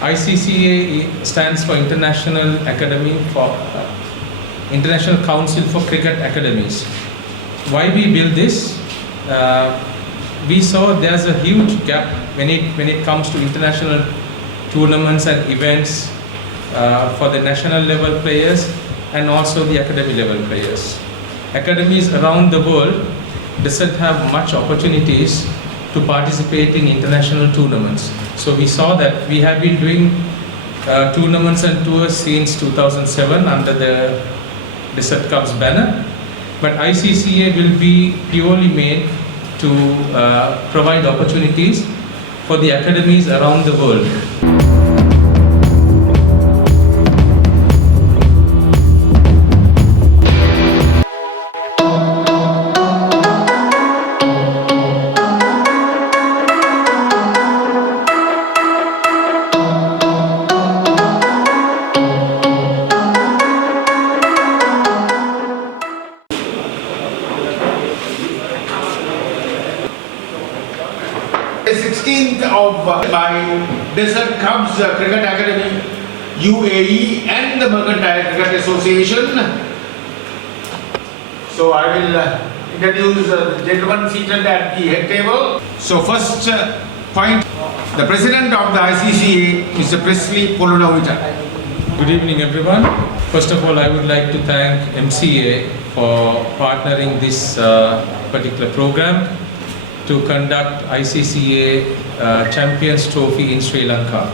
ICCA stands for International International Council for Cricket Academies. Why we built this? We saw there's a huge gap when it comes to international tournaments and events for the national level players and also the academy level players. Academies around the world doesn't have much opportunities to participate in international tournaments. So we saw that we have been doing tournaments and tours since 2007 under the Desert Cups banner, but ICCA will be purely made to provide opportunities for the academies around the world. The 16th of by Desert Cubs Cricket Academy, UAE and the Mercantile Cricket Association. So I will introduce the gentleman seated at the head table. So first point, the President of the ICCA, Mr. Presley Polonovita. Good evening everyone. First of all, I would like to thank MCA for partnering this particular program to conduct ICCA Champions Trophy in Sri Lanka.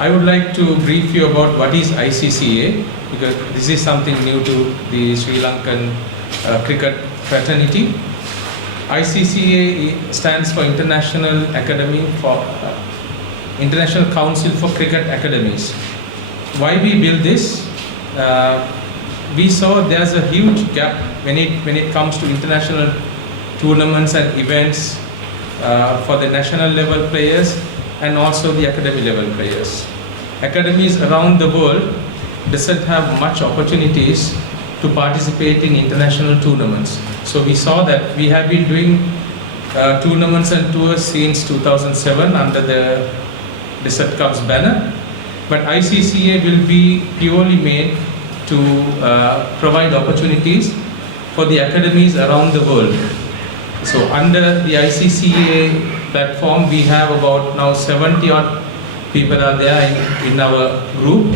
I would like to brief you about what is ICCA, because this is something new to the Sri Lankan cricket fraternity. ICCA stands for International Council for Cricket Academies. Why we built this? We saw there's a huge gap when it comes to international tournaments and events for the national level players and also the academy level players. Academies around the world doesn't have much opportunities to participate in international tournaments. So we saw that we have been doing tournaments and tours since 2007 under the Desert Cups banner, but ICCA will be purely made to provide opportunities for the academies around the world. So under the ICCA platform, we have about now 70 odd people are there in our group,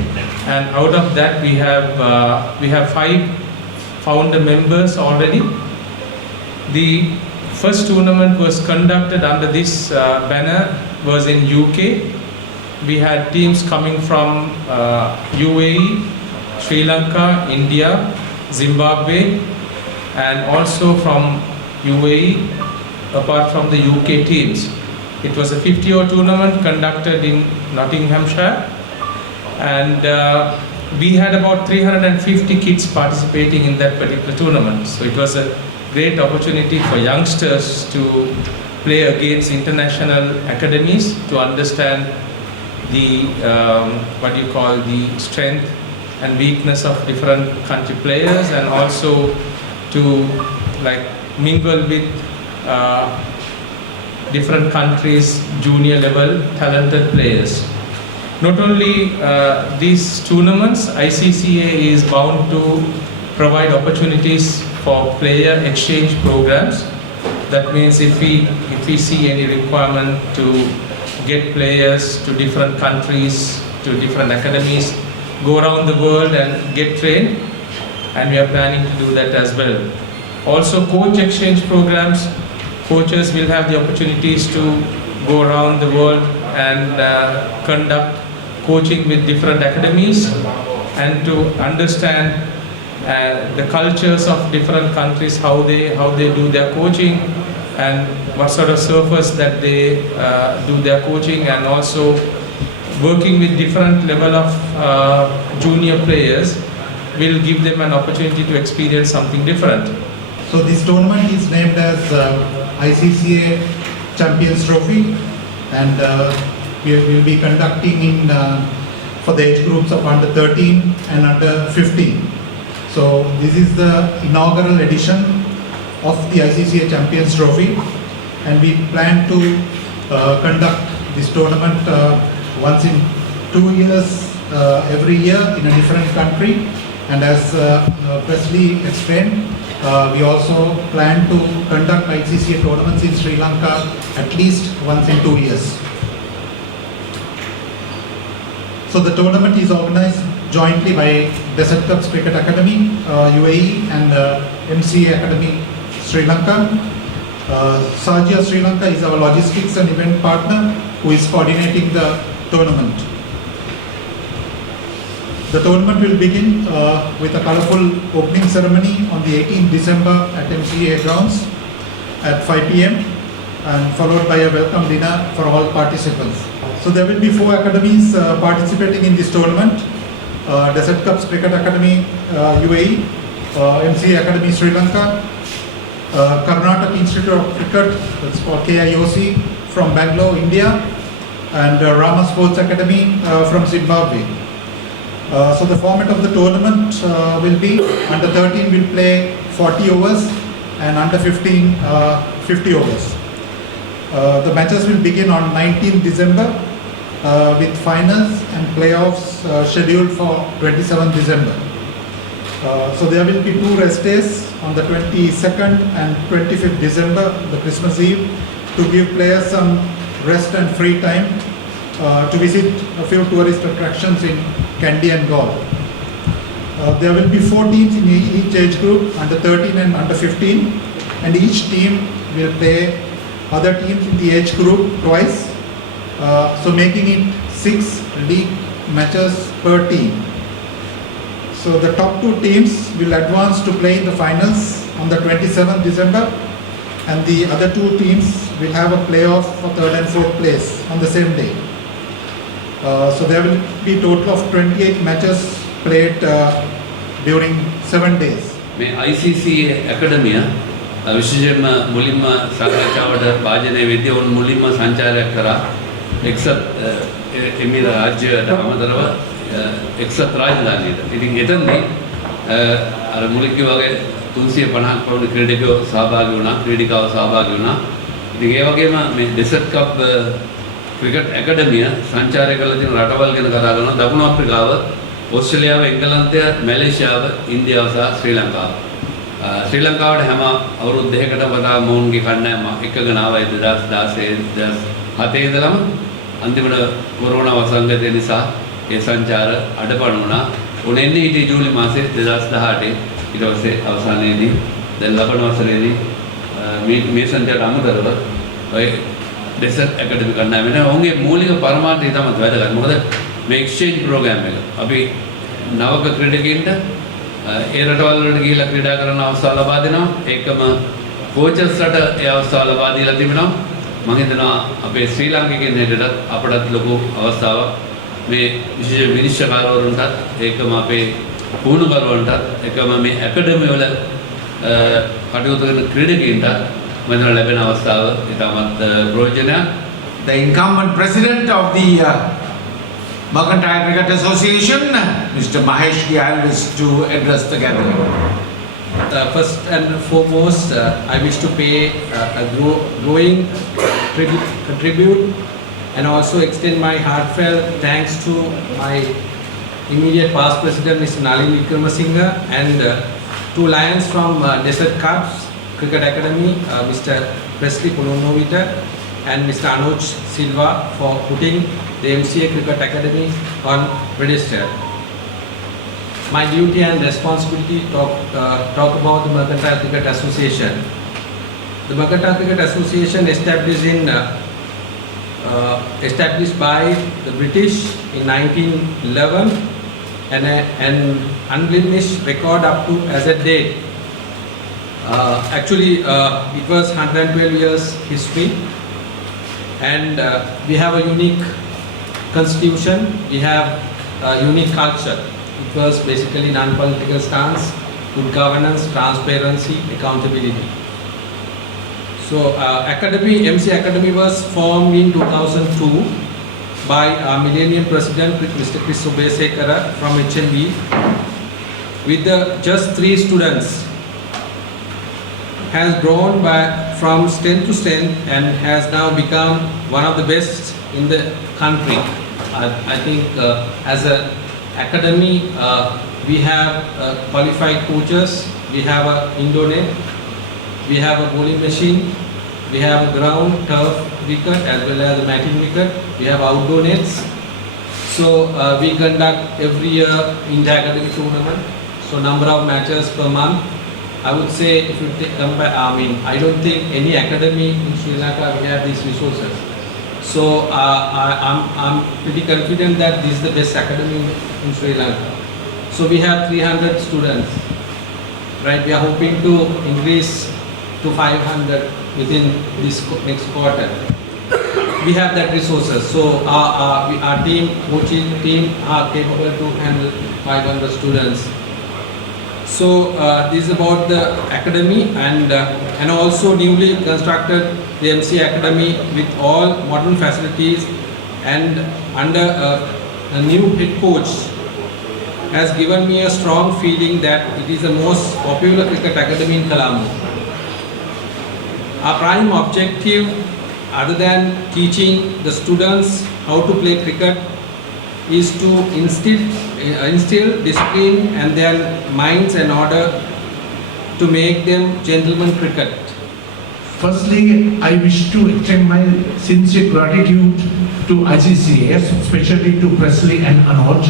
and out of that we have 5 founder members already. The first tournament was conducted under this banner was in UK. We had teams coming from UAE, Sri Lanka, India, Zimbabwe, and also from UAE, apart from the UK teams. It was a 50-over tournament conducted in Nottinghamshire, and we had about 350 kids participating in that particular tournament. So it was a great opportunity for youngsters to play against international academies, to understand the the strength and weakness of different country players, and also to mingle with different countries' junior level talented players. Not only these tournaments, ICCA is bound to provide opportunities for player exchange programs. That means if we see any requirement to get players to different countries, to different academies, go around the world and get trained, and we are planning to do that as well. Also, coach exchange programs. Coaches will have the opportunities to go around the world and conduct coaching with different academies, and to understand the cultures of different countries, how they do their coaching, and what sort of surface that they do their coaching, and also working with different level of junior players will give them an opportunity to experience something different. So this tournament is named as ICCA Champions Trophy, and we will be conducting for the age groups of under 13 and under 15. So this is the inaugural edition of the ICCA Champions Trophy, and we plan to conduct this tournament once in 2 years, every year in a different country. And as Presley explained, we also plan to conduct ICCA tournaments in Sri Lanka at least once in 2 years. So the tournament is organized jointly by Desert Cups Cricket Academy, UAE, and MCA Academy, Sri Lanka. Sajia Sri Lanka is our logistics and event partner who is coordinating the tournament. The tournament will begin with a colorful opening ceremony on the 18th December at MCA grounds at 5 p.m. and followed by a welcome dinner for all participants. So there will be 4 academies participating in this tournament. Desert Cups Cricket Academy, UAE, MCA Academy, Sri Lanka, Karnataka Institute of Cricket, that's called KIOC, from Bangalore, India, and Rama Sports Academy from Zimbabwe. So the format of the tournament will be under 13 will play 40 overs and under 15 50 overs. The matches will begin on 19th December with finals and playoffs scheduled for 27th December. So there will be 2 rest days on the 22nd and 25th December, the Christmas Eve, to give players some rest and free time to visit a few tourist attractions in Kandy and Galle. There will be 4 teams in each age group, under 13 and under 15, and each team will play other teams in the age group twice, so making it 6 league matches per team. So the top 2 teams will advance to play in the finals on the 27th December, and the other 2 teams will have a playoff for 3rd and 4th place on the same day. So there will be a total of 28 matches played during 7 days. මේ ICCA Academy විශේෂයෙන්ම මුලින්ම සාකච්ඡාවට භාජනය වෙද්දී ඔවුන් මුලින්ම සංචාරයක් කරා එක්සත් එමිර රාජ්‍යයට අමතරව එක්සත් රාජධානියට. ඉතින් එතනදී අර මුලික වගේ 350ක් වගේ ක්‍රීඩකයෝ සහභාගී වුණා, ක්‍රීඩිකාවෝ සහභාගී වුණා. ඉතින් ඒ වගේම මේ ඩෙසර්ට් කප් ක්‍රිකට් ඇකඩමිය සංචාරය කළ තියෙන රටවල් ගැන කතා කරනවා. දකුණු අප්‍රිකාව, ඕස්ට්‍රේලියාව, එංගලන්තය, මැලේසියාව, ඉන්දියාව සහ ශ්‍රී ලංකාව. ශ්‍රී ලංකාවට හැම අවුරුදු 2කට වඩා මොවුන්ගේ කණ්ඩායම එකගෙන ආවා 2016 2007 ඉඳලම. අන්තිමට කොරෝනා වසංගතය නිසා ඒ සංචාර අඩපණ වුණා. උන් එන්නේ හිටියේ ජූලි මාසයේ 2018 ඊට පස්සේ අවසානයේදී දැන් ලබන වසරේදී මේ සංචාරය අමතරව ඔය ඩෙසර්ට් ඇකඩමි කණ්ඩායම වෙන ඔවුන්ගේ මූලික පරමාර්ථය තමයි වැදගත්. මොකද මේ එක්ස්චේන්ජ් ප්‍රෝග්‍රෑම් එක අපි නවක ක්‍රීඩකයන්ට ඒ රටවල් වලට ගිහිල්ලා ක්‍රීඩා කරන්න අවස්ථාව ලබා දෙනවා. ඒකම කෝචර්ස්ලට ඒ අවස්ථාව ලබා දීලා තිබෙනවා. මම හිතනවා අපේ ශ්‍රී ලාංකිකයන් හැටියට අපටත් ලොකු අවස්ථාවක් මේ විශේෂ විනිශ්චයකාරවරුන්ටත් ඒකම අපේ පුහුණුකරුවන්ටත් එකම මේ ඇකඩමි වල කටයුතු කරන ක්‍රීඩකයන්ටත් මම ලැබෙන අවස්ථාව ඉතාමත් ප්‍රයෝජනයක්. The incumbent president of the Mercantile Cricket Association, Mr. Mahesh Gyal, is to address the gathering. First and foremost, I wish to pay a growing tribute and also extend my heartfelt thanks to my immediate past president, Mr. Nalin Wickramasinghe, and 2 lions from Desert Cups Cricket Academy, Mr. Presley Colombo and Mr. Anuj Silva for putting the MCA Cricket Academy on register. My duty and responsibility talk about the Mercantile Cricket Association. The Mercantile Cricket Association established by the British in 1911 and an unblemished record up to as a date. Actually, it was 112 years history, and we have a unique constitution. We have a unique culture. It was basically non-political stance, good governance, transparency, accountability. So, MCA Academy was formed in 2002 by our Millennium President Mr. Chris Obesekara from HNB with just 3 students. Has grown from strength to strength and has now become one of the best in the country. I think as an academy, we have qualified coaches, we have an indoor net, we have a bowling machine, we have a ground turf wicket as well as a matting wicket, we have outdoor nets. So we conduct every year inter-academy tournament, so number of matches per month. I would say if you compare, I don't think any academy in Sri Lanka we have these resources. So I'm pretty confident that this is the best academy in Sri Lanka. So we have 300 students, right? We are hoping to increase to 500 within this next quarter. We have that resources. So our team, coaching team are capable to handle 500 students. So this is about the academy and also newly constructed the MC Academy with all modern facilities and under a new head coach has given me a strong feeling that it is the most popular cricket academy in Colombo. Our prime objective, other than teaching the students how to play cricket, is to instill discipline and their minds in order to make them gentlemen cricket. Firstly, I wish to extend my sincere gratitude to ICCA, especially to Presley and Anoj,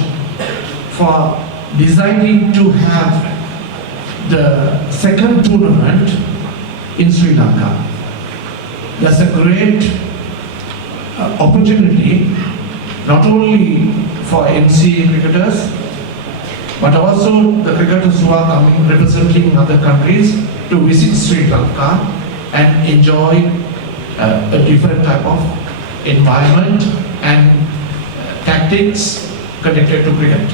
for deciding to have the second tournament in Sri Lanka. That's a great opportunity, not only for NCA cricketers, but also the cricketers who are coming representing other countries to visit Sri Lanka and enjoy a different type of environment and tactics connected to cricket.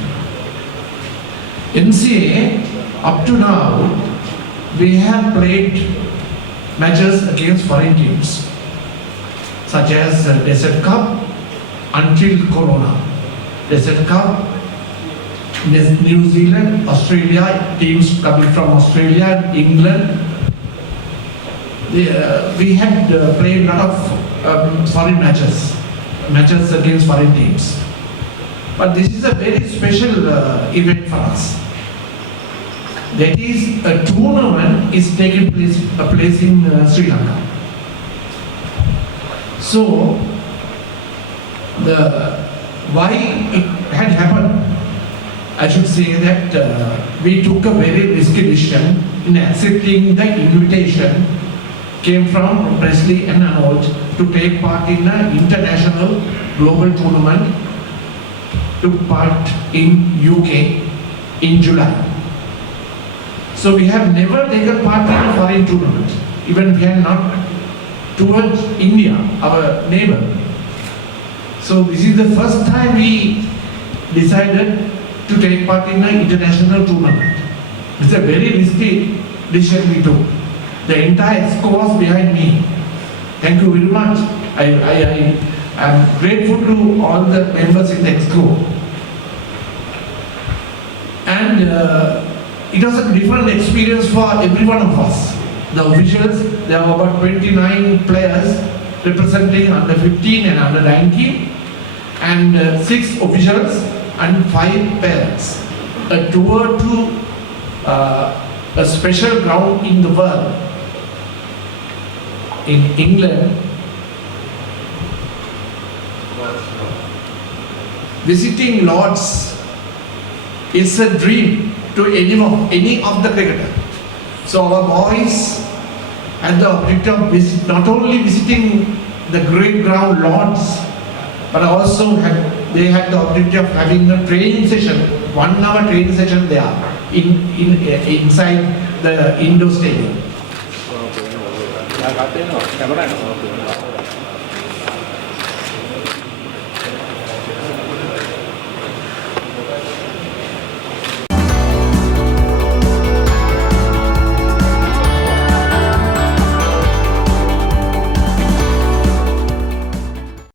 NCA, up to now, we have played matches against foreign teams, such as Desert Cup until Corona. Desert Cup, New Zealand, Australia, teams coming from Australia, England. We had played a lot of foreign matches against foreign teams. But this is a very special event for us. That is, a tournament is taking place in Sri Lanka. So, why it had happened, I should say that we took a very risky decision in accepting the invitation came from Presley and Anoj to take part in an international global tournament, took part in UK in July. So we have never taken part in a foreign tournament, even we have not towards India, our neighbor. So this is the first time we decided to take part in an international tournament. It's a very risky decision we took. The entire EXCO was behind me. Thank you very much. I am grateful to all the members in the EXCO. And it was a different experience for every one of us. The officials, there were about 29 players representing under 15 and under 19, and 6 officials and 5 parents. A tour to a special ground in the world, in England, visiting Lords is a dream to any of the cricketers. So our boys had the objective of not only visiting the great ground Lords, but also they had the objective of having a training session, 1 hour training session there inside the indoor stadium.